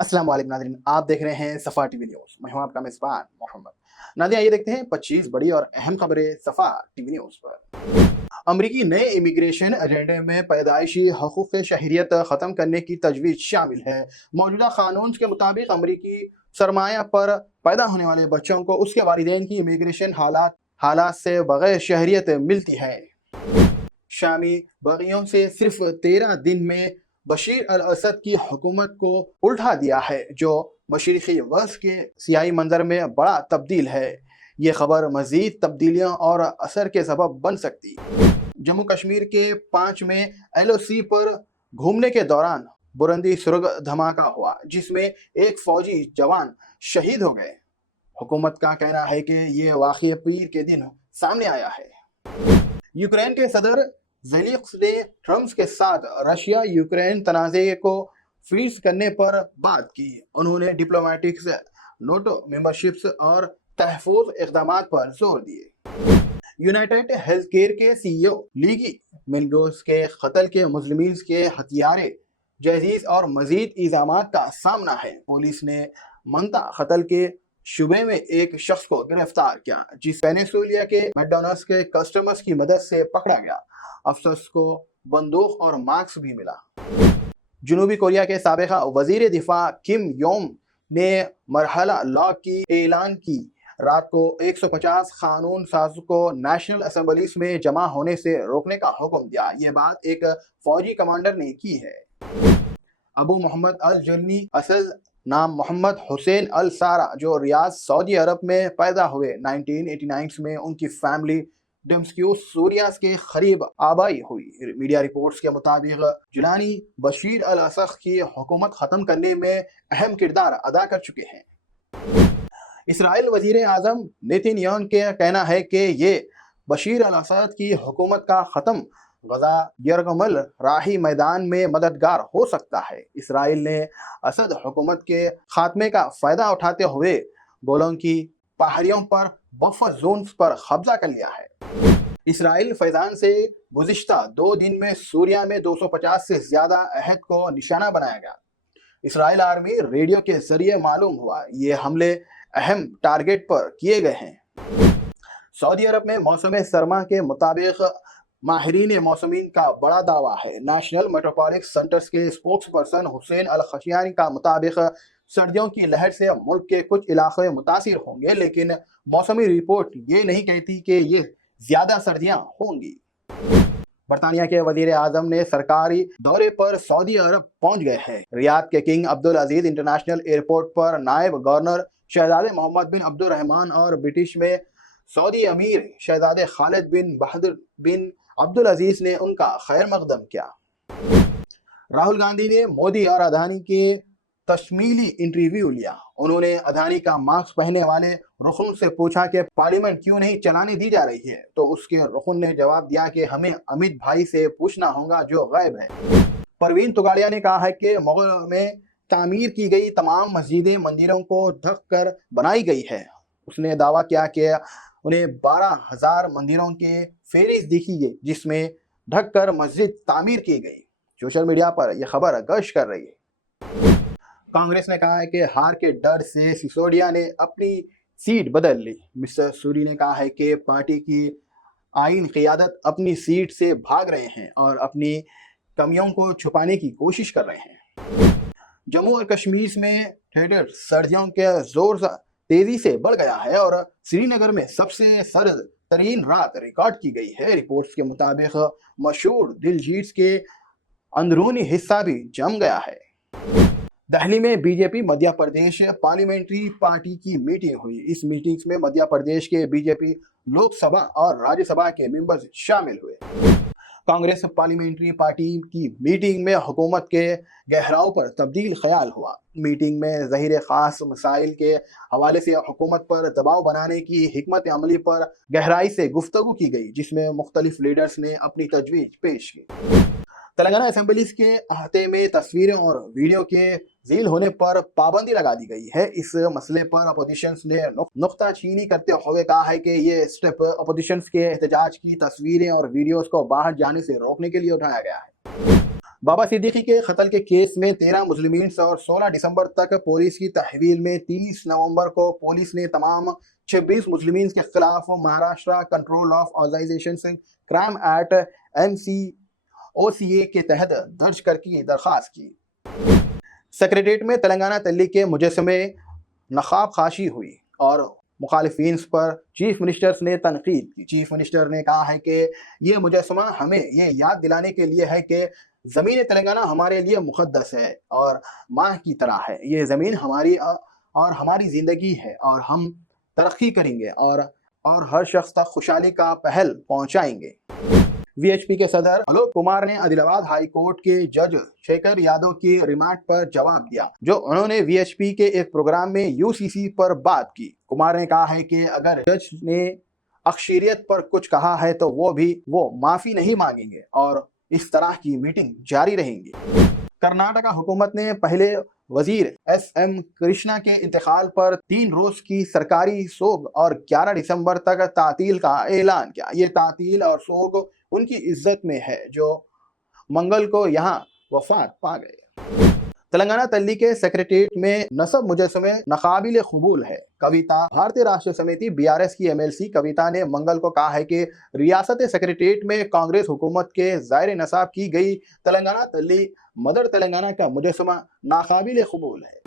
अस्सलाम वालेकुम नाज़रीन, आप देख रहे हैं सफ़ा टीवी न्यूज़। मैं हूं आपका मेज़बान मोहम्मद। नाज़रीन, आइए देखते हैं 25 बड़ी और अहम खबरें सफ़ा टीवी न्यूज़ पर। अमरीकी नए इमिग्रेशन एजेंडे में पैदाइशी हकूक़ शहरियत ख़त्म करने की तजवीज़ शामिल है। मौजूदा कानून के मुताबिक अमरीकी सरमाया पर पैदा होने वाले बच्चों को उसके वालिदैन की इमिग्रेशन हालात से बग़ैर शहरियत मिलती है। शामी बगियों से सिर्फ 13 दिन में बशीर अल असद की हुकूमत को उल्टा दिया है, जो मशरिक़ी वस्त के सियाही मंजर में बड़ा तब्दील है। ये खबर मजीद तब्दीलियों और असर के सबब बन सकती। जम्मू कश्मीर के 5 में LOC पर घूमने के दौरान बुरंदी सुरग धमाका हुआ, जिसमें एक फौजी जवान शहीद हो गए। हुकूमत का कहना है कि ये वाक़या पीर के दिन सामने आया है। यूक्रेन के सदर ज़ेलेंस्की ने ट्रंप के साथ रशिया यूक्रेन तनाज़े को फ्रीज करने पर बात की। उन्होंने डिप्लोमेटिक्स, नोटो मेंबरशिप्स और तहफ़्फ़ुज़ इक़दामात पर जोर दिए। यूनाइटेड हेल्थ केयर के CEO लीगी मेनगोस के कत्ल के मुज़लिमीन के हथियारे जजीज और मजीद इल्ज़ामात का सामना है। पुलिस ने मनता कत्ल के शुबे में एक शख्स को गिरफ्तार किया, जिस वेनेजुएला के मैकडॉनल्ड्स के कस्टमर्स की मदद से पकड़ा गया। अफसर्स को बंदूक और मास्क भी मिला। जनूबी कोरिया के साबिक़ा वज़ीर दिफा किम योंग ने मरहला लॉ की ऐलान की। रात को 150 कानून साज़ को नेशनल असेंबलीज में जमा होने से रोकने का हुक्म दिया। ये बात एक फौजी कमांडर ने की है। अबू मोहम्मद अल जुल्मी असल नाम मोहम्मद हुसैन अल सारा, जो रियाद सऊदी अरब में पैदा हुए, 1989 में उनकी फैमिली डमस्क्यूस सूरिया के करीब आबाई हुई। मीडिया रिपोर्ट्स के मुताबिक जुलानी बशीर अल असद की हुकूमत ख़त्म करने में अहम किरदार अदा कर चुके हैं। इसराइल वज़ीर आज़म नेतन्याहू का कहना है कि ये बशीर अल असद की हुकूमत का ख़त्म गजा यरगमल राही मैदान में मददगार हो सकता है। इसराइल ने असद हुकूमत के खात्मे का फ़ायदा उठाते हुए गोलन की पहाड़ियों पर बफर जोन्स पर कब्जा कर लिया है। इसराइल फैज़ान से गुज़िश्ता 2 दिन में सूरिया में 250 से ज़्यादा अहद को निशाना बनाया गया। इसराइल आर्मी रेडियो के जरिए मालूम हुआ ये हमले अहम टारगेट पर किए गए हैं। सऊदी अरब में मौसम सरमा के मुताबिक माहिरीन मौसमीन का बड़ा दावा है। नेशनल मेट्रोपॉलिटिक्स सेंटर्स के स्पोक्स पर्सन हुसैन अल खशियानी का मुताबिक सर्दियों की लहर से मुल्क के कुछ इलाके मुतासिर होंगे, लेकिन मौसमी रिपोर्ट ये नहीं कहती कि ये ज़्यादा सर्दियाँ होंगी। बरतानिया के वज़ीर आज़म ने सरकारी दौरे पर सऊदी अरब पहुंच गए हैं। रियाद के किंग अब्दुल अजीज इंटरनेशनल एयरपोर्ट पर नायब गवर्नर शहजादे मोहम्मद बिन अब्दुल रहमान और ब्रिटिश में सऊदी अमीर शहजादे खालिद बिन बहादुर बिन अब्दुल अजीज ने उनका खैर मकदम किया। राहुल गांधी ने मोदी और अदानी के तशमीली इंटरव्यू लिया। उन्होंने अदानी का मास्क पहनने वाले रुकन से पूछा कि पार्लियामेंट क्यों नहीं चलाने दी जा रही है, तो उसके रुकन ने जवाब दिया कि हमें अमित भाई से पूछना होगा जो गायब है। परवीन तुगाड़िया ने कहा है कि मुगल में तामीर की गई तमाम मस्जिदें मंदिरों को ढक कर बनाई गई है। उसने दावा किया कि उन्हें 12,000 मंदिरों के फेरिस्त दिखी गई, जिसमें ढककर मस्जिद तामीर की गई। सोशल मीडिया पर यह खबर गर्श कर रही है। कांग्रेस ने कहा है कि हार के डर से सिसोदिया ने अपनी सीट बदल ली। मिस्टर सूरी ने कहा है कि पार्टी की आइन क़ियादत अपनी सीट से भाग रहे हैं और अपनी कमियों को छुपाने की कोशिश कर रहे हैं। जम्मू और कश्मीर में ठेठर सर्दियों के जोर तेजी से बढ़ गया है और श्रीनगर में सबसे सर्द तरीन रात रिकॉर्ड की गई है। रिपोर्ट्स के मुताबिक मशहूर दिलजीत के अंदरूनी हिस्सा भी जम गया है। दिल्ली में BJP Madhya Pradesh parliamentary party की मीटिंग हुई। इस मीटिंग में मध्य प्रदेश के बीजेपी लोकसभा और राज्यसभा के मेंबर्स शामिल हुए। कांग्रेस पार्लियामेंट्री पार्टी की मीटिंग में हुकूमत के गहराव पर तब्दील ख्याल हुआ। मीटिंग में ज़हीर खास मसाइल के हवाले से हुकूमत पर दबाव बनाने की हिकमत अमली पर गहराई से गुफ्तगू की गई, जिसमें मुख्तलिफ लीडर्स ने अपनी तजवीज़ पेश की। तेलंगाना असेंबलीज के अहाते में तस्वीरें और वीडियो के झील होने पर पाबंदी लगा दी गई है। इस मसले पर अपोजिशन ने नुक्ताचीनी करते हुए कहा है कि ये स्टेप अपोजिशन के एहतजाज की तस्वीरें और वीडियोस को बाहर जाने से रोकने के लिए उठाया गया है। بابا صدیقی کے قتل کے کیس میں 13 ملزمین اور 16 دسمبر تک پولیس کی تحویل میں 30 نومبر کو پولیس نے تمام 26 ملزمین کے خلاف Maharashtra control of organisations crime act MCOCA کے تحت درج کر کی درخواست کی۔ سیکریٹریٹ میں تلنگانہ تحریک کے مجسمے نقاب خاشی ہوئی اور مخالفین پر چیف منسٹر نے تنقید کی۔ چیف منسٹر نے کہا ہے کہ یہ مجسمہ ہمیں یہ یاد دلانے کے لیے ہے کہ زمین تلنگانہ ہمارے لیے مقدس ہے اور ماں کی طرح ہے۔ یہ زمین ہماری اور ہماری زندگی ہے اور ہم ترقی کریں گے اور ہر شخص تک خوشحالی کا پہل پہنچائیں گے۔ VHP کے صدر الوک کمار نے عادل آباد ہائی کورٹ کے جج شیکھر یادو کی ریمارک پر جواب دیا جو انہوں نے VHP کے ایک پروگرام میں UCC پر بات کی۔ کمار نے کہا ہے کہ اگر جج نے اکثریت پر کچھ کہا ہے تو وہ معافی نہیں مانگیں گے اور اس طرح کی میٹنگ جاری رہیں گی۔ کرناٹکا حکومت نے پہلے وزیر SM کرشنا کے انتقال پر 3 روز کی سرکاری سوگ اور 11 دسمبر تک تعطیل کا اعلان کیا۔ یہ تعطیل اور سوگ ان کی عزت میں ہے جو منگل کو یہاں وفات پا گئے۔ تلنگانہ تحریک کے سیکریٹریٹ میں نصب مجسمے ناقابل قبول ہے۔ کویتا بھارتی راشٹر سمیتی BRS کی MLC کویتا نے منگل کو کہا ہے کہ ریاست سیکریٹریٹ میں کانگریس حکومت کے زیر نصاب کی گئی تلنگانہ تحریک مدر تلنگانہ کا مجسمہ ناقابل قبول ہے۔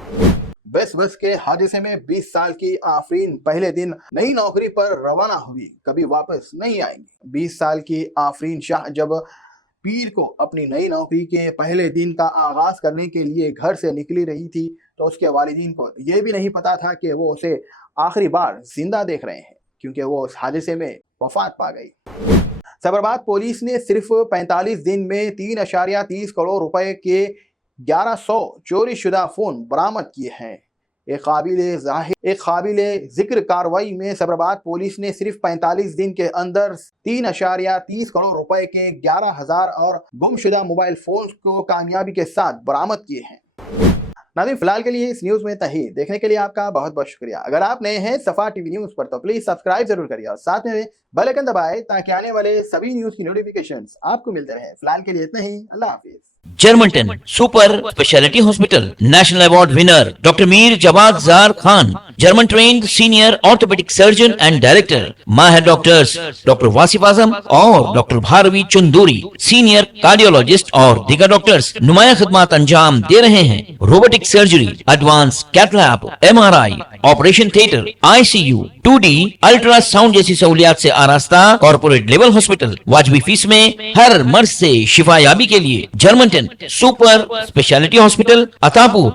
بس کے حادثے میں 20 سال کی آفرین پہلے دن نئی نوکری پر روانہ ہوئی، کبھی واپس نہیں آئیں گی۔ 20 سال کی آفرین شاہ جب پیر کو اپنی نئی نوکری کے پہلے دن کا آغاز کرنے کے لیے گھر سے نکلی رہی تھی تو اس کے والدین کو یہ بھی نہیں پتا تھا کہ وہ اسے آخری بار زندہ دیکھ رہے ہیں کیونکہ وہ اس حادثے میں وفات پا گئی۔ سبرباد پولیس نے صرف 45 دن میں 3.30 کروڑ روپے کے 1100 چوری شدہ فون برآمد کیے ہیں۔ ایک قابل ذکر کارروائی میں سبرباد پولیس نے صرف 45 دن کے اندر 3.30 کروڑ روپے کے 11,000 اور گم شدہ موبائل فونز کو کامیابی کے ساتھ برآمد کیے ہیں۔ ناظرین فی الحال کے لیے اس نیوز میں تحید دیکھنے کے لیے آپ کا بہت بہت شکریہ۔ اگر آپ نئے ہیں صفا ٹی وی نیوز پر تو پلیز سبسکرائب ضرور کریے اور ساتھ میں بیل آئیکن دبائیں تاکہ آنے والے سبھی نیوز کی نوٹیفیکیشنز آپ کو ملتے رہیں۔ فی الحال کے لیے اتنا ہی، اللہ حافظ۔ جرمنٹن super speciality hospital national award winner doctor Mir Jawad Zar Khan, German trained senior orthopaedic surgeon and director, ماہر ڈاکٹرز ڈاکٹر واصف اعظم اور doctor Bharavi Chanduri, senior cardiologist اور دیگر ڈاکٹرز نمایاں خدمات انجام دے رہے ہیں۔ Robotic surgery, advance cath lab, MRI، operation theatre, ICU، 2D ultrasound جیسی سہولیات سے آراستہ کارپوریٹ لیول ہاسپٹل، واجبی فیس میں ہر مرض سے شفا یابی کے لیے جرمنٹن سپر اسپیشلٹی ہاسپٹل، عطاپور،